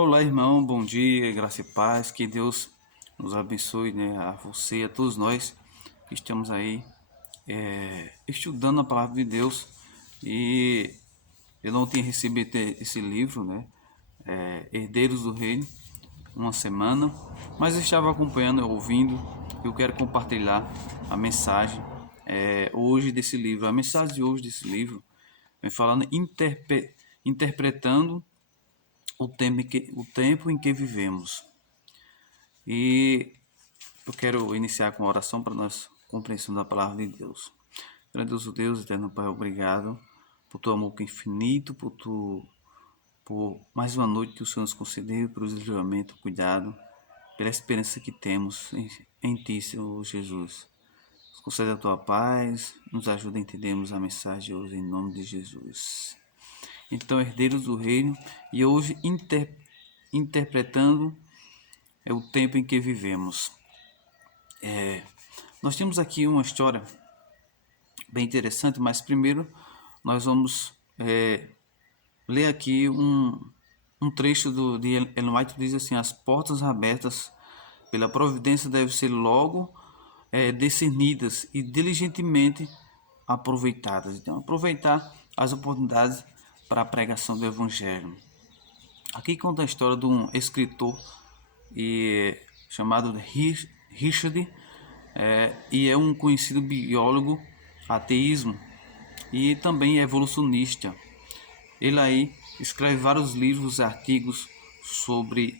Olá, irmão, bom dia, graça e paz, que Deus nos abençoe, né, a você, a todos nós que estamos aí estudando a palavra de Deus. E eu não tinha recebido esse livro, né, Herdeiros do Reino, uma semana, mas eu estava acompanhando, ouvindo. Eu quero compartilhar a mensagem hoje desse livro. A mensagem de hoje desse livro vem falando, interpretando o tempo em que vivemos. E eu quero iniciar com uma oração para nós compreensão da palavra de Deus. Grandioso Deus, eterno Pai, obrigado por teu amor infinito, por mais uma noite que o Senhor nos concedeu, pelo livramento, cuidado, pela esperança que temos em Ti, Senhor Jesus. Nos concede a tua paz, nos ajuda a entendermos a mensagem de hoje em nome de Jesus. Então, herdeiros do reino, e hoje interpretando o tempo em que vivemos. Nós temos aqui uma história bem interessante, mas primeiro nós vamos ler aqui um trecho de Ellen White, que diz assim: as portas abertas pela providência devem ser logo discernidas e diligentemente aproveitadas. Então, aproveitar as oportunidades para a pregação do Evangelho. Aqui conta a história de um escritor chamado Richard, e é um conhecido biólogo ateísmo e também evolucionista. Ele aí escreve vários livros e artigos sobre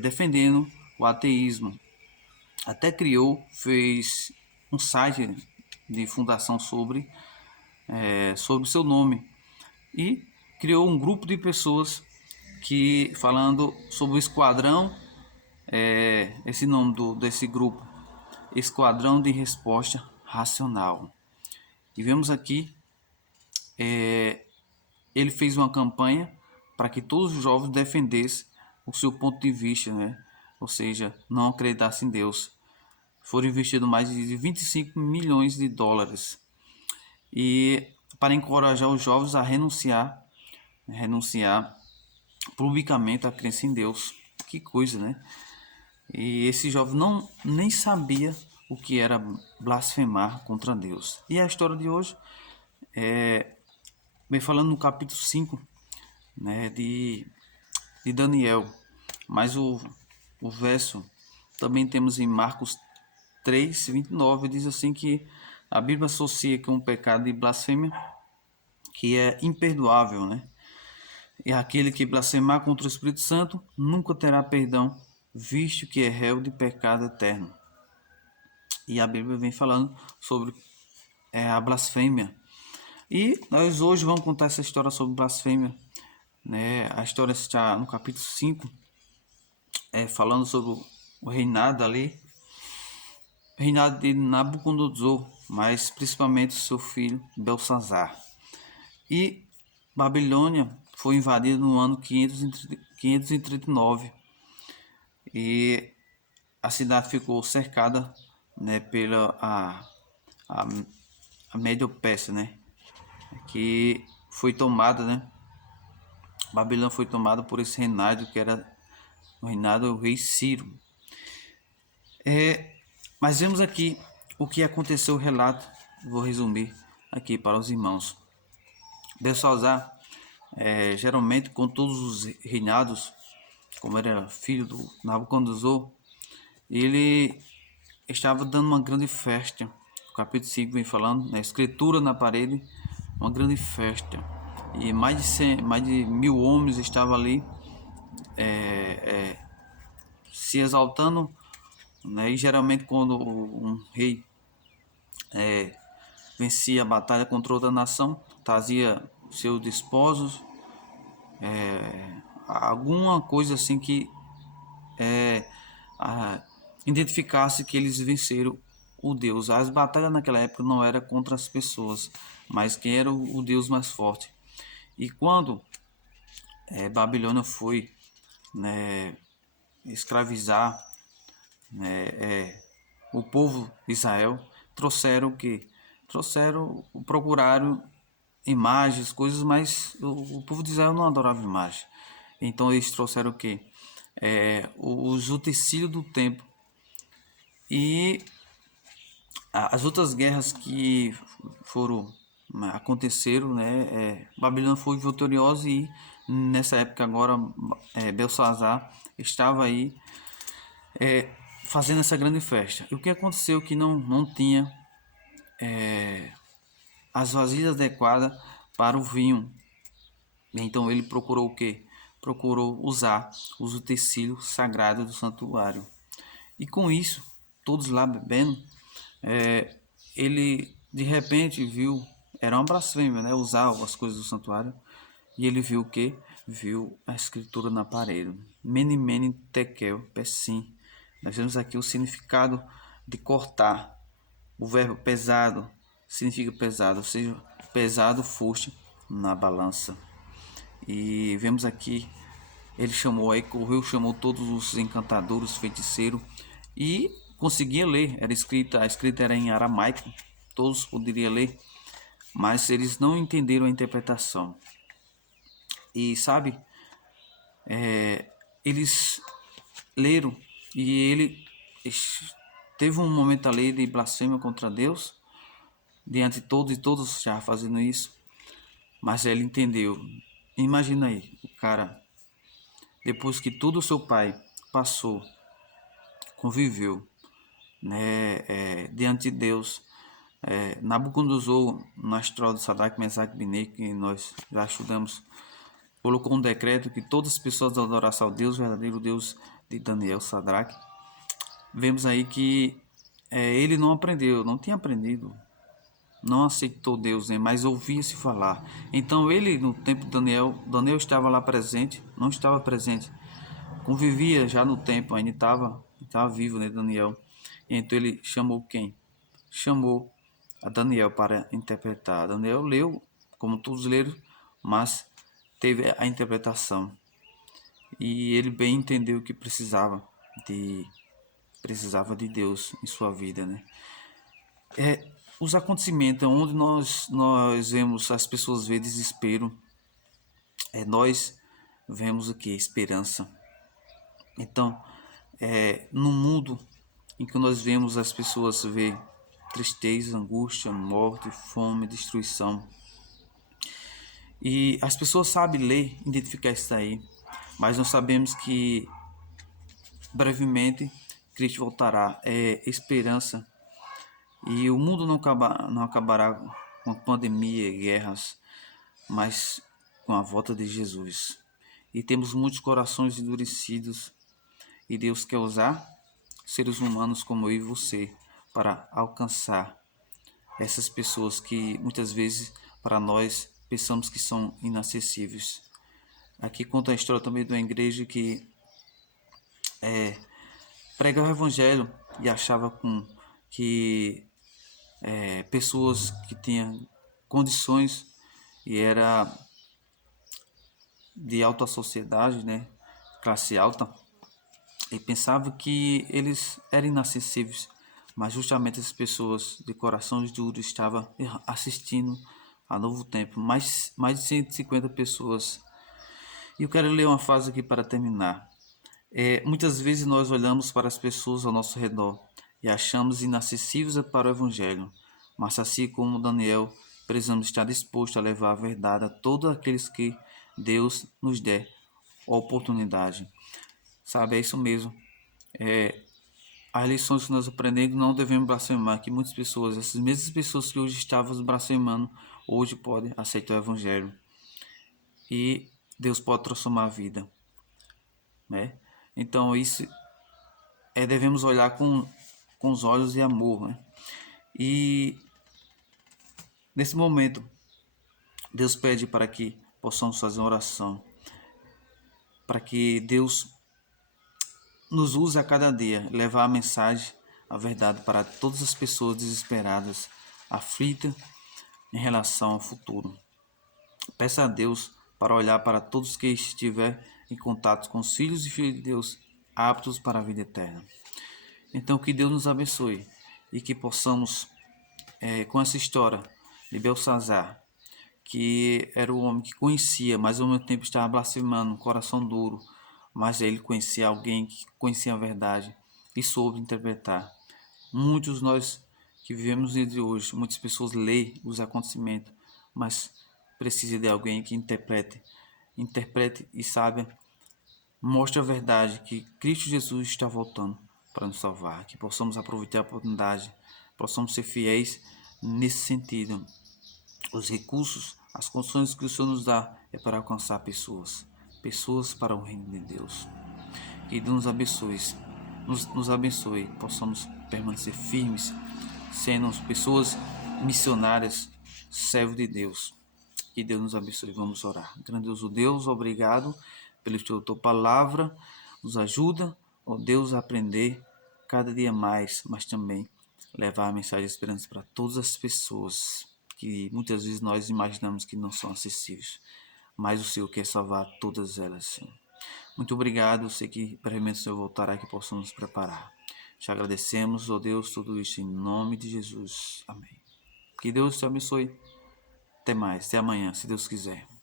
defendendo o ateísmo. Até fez um site de fundação sobre seu nome, e criou um grupo de pessoas que falando sobre o esquadrão, esse nome desse grupo, Esquadrão de Resposta Racional. E vemos aqui, ele fez uma campanha para que todos os jovens defendessem o seu ponto de vista, né? Ou seja, não acreditassem em Deus. Foram investidos mais de 25 milhões de dólares, e para encorajar os jovens a renunciar publicamente à crença em Deus. Que coisa, né? E esse jovem nem sabia o que era blasfemar contra Deus. E a história de hoje vem falando no capítulo 5, né, de Daniel. Mas o verso também temos em Marcos 3:29, diz assim que a Bíblia associa com o pecado de blasfêmia, que é imperdoável, né? E aquele que blasfemar contra o Espírito Santo nunca terá perdão, visto que é réu de pecado eterno. E a Bíblia vem falando sobre a blasfêmia. E nós hoje vamos contar essa história sobre blasfêmia, né? A história está no capítulo 5, falando sobre o reinado ali, reinado de Nabucodonosor, mas principalmente seu filho Belsazar. E Babilônia foi invadida no ano 539, e a cidade ficou cercada, né, pela a Médio-Pérsia, né, que foi tomada, né? Babilônia foi tomada por esse reinado que era o reinado do rei Ciro. Mas vemos aqui o que aconteceu, o relato, vou resumir aqui para os irmãos. Belsazar, geralmente com todos os reinados, como ele era filho do Nabucodonosor, ele estava dando uma grande festa. O capítulo 5 vem falando, na escritura na parede, uma grande festa. E mais de 1.000 homens estavam ali se exaltando, né? E geralmente quando um rei vencia a batalha contra outra nação, trazia seus desposos, alguma coisa assim que identificasse que eles venceram o Deus. As batalhas naquela época não eram contra as pessoas, mas quem era o Deus mais forte. E quando Babilônia foi, né, escravizar, né, o povo de Israel, trouxeram o que? Procuraram imagens, coisas, mas o povo de Israel não adorava imagem. Então eles trouxeram o quê? Os utensílios do templo. E as outras guerras que foram aconteceram, né? Babilônia foi vitoriosa e nessa época agora Belsazar estava aí fazendo essa grande festa. E o que aconteceu que não tinha as vasilhas adequadas para o vinho. Então ele procurou o quê? Procurou usar os utensílios sagrados do santuário. E com isso, todos lá bebendo, ele de repente viu, era uma blasfêmia, né? Usar as coisas do santuário. E ele viu o quê? Viu a escritura na parede. Mene, mene, tekel, pessim. Nós vemos aqui o significado de cortar. O verbo pesado significa pesado, ou seja, pesado foste na balança. E vemos aqui, ele chamou, aí correu, chamou todos os encantadores, feiticeiros e conseguia ler. A escrita era em aramaico, todos poderiam ler, mas eles não entenderam a interpretação. E sabe, eles leram e ele teve um momento ali de blasfêmia contra Deus, diante de todos e todos já fazendo isso, mas ele entendeu. Imagina aí, o cara, depois que todo o seu pai passou, conviveu, né, diante de Deus, Nabucodonosor, na história de Sadraque, Mesaque e Abednego, que nós já estudamos, colocou um decreto que todas as pessoas adorassem ao Deus, o verdadeiro Deus de Daniel, Sadraque. Vemos aí que ele não aprendeu, não tinha aprendido, não aceitou Deus, né, mas ouvia-se falar. Então ele, no tempo de Daniel estava lá presente, não estava presente, convivia já no tempo, ainda estava vivo, né, Daniel. Então ele chamou quem? Chamou a Daniel para interpretar. Daniel leu, como todos leram, mas teve a interpretação. E ele bem entendeu que precisava de Deus em sua vida, né? Os acontecimentos onde nós vemos as pessoas ver desespero, nós vemos o que? Esperança. Então, no mundo em que nós vemos as pessoas ver tristeza, angústia, morte, fome, destruição, e as pessoas sabem ler, identificar isso aí, mas nós sabemos que brevemente Cristo voltará. É esperança. E o mundo não acabará com a pandemia e guerras, mas com a volta de Jesus. E temos muitos corações endurecidos, e Deus quer usar seres humanos como eu e você para alcançar essas pessoas que muitas vezes para nós pensamos que são inacessíveis. Aqui conta a história também de uma igreja que pregava o evangelho e achava que pessoas que tinham condições e era de alta sociedade, né, classe alta, e pensava que eles eram inacessíveis, mas justamente as pessoas de corações duros estavam assistindo a Novo Tempo, mais de 150 pessoas. E eu quero ler uma frase aqui para terminar. Muitas vezes nós olhamos para as pessoas ao nosso redor e achamos inacessíveis para o Evangelho, mas assim como Daniel, precisamos estar dispostos a levar a verdade a todos aqueles que Deus nos der a oportunidade. Sabe, é isso mesmo. As lições que nós aprendemos não devemos blasfemar, que muitas pessoas, essas mesmas pessoas que hoje estavam blasfemando, hoje podem aceitar o Evangelho. E Deus pode transformar a vida, né? Então isso devemos olhar com os olhos de amor, né? E nesse momento Deus pede para que possamos fazer uma oração, para que Deus nos use a cada dia, levar a mensagem, a verdade para todas as pessoas desesperadas, aflitas em relação ao futuro. Peça a Deus para olhar para todos que estiver em contato com os filhos e filhas de Deus, aptos para a vida eterna. Então que Deus nos abençoe e que possamos, com essa história de Belsazar, que era o homem que conhecia, mas ao mesmo tempo estava blasfemando, coração duro, mas ele conhecia alguém que conhecia a verdade e soube interpretar. Muitos nós que vivemos entre hoje, muitas pessoas leem os acontecimentos, mas precisa de alguém que interprete e saiba, mostre a verdade que Cristo Jesus está voltando para nos salvar, que possamos aproveitar a oportunidade, possamos ser fiéis nesse sentido. Os recursos, as condições que o Senhor nos dá é para alcançar pessoas para o reino de Deus. Que Deus nos abençoe, nos abençoe, possamos permanecer firmes, sendo pessoas missionárias, servos de Deus. Que Deus nos abençoe. Vamos orar. Grandioso Deus, obrigado pela tua palavra. Nos ajuda, ó Deus, a aprender cada dia mais, mas também levar a mensagem de esperança para todas as pessoas que muitas vezes nós imaginamos que não são acessíveis. Mas o Senhor quer salvar todas elas, Senhor. Muito obrigado. Sei que brevemente o Senhor voltará que possamos nos preparar. Te agradecemos, ó Deus, tudo isso em nome de Jesus. Amém. Que Deus te abençoe. Até mais, até amanhã, se Deus quiser.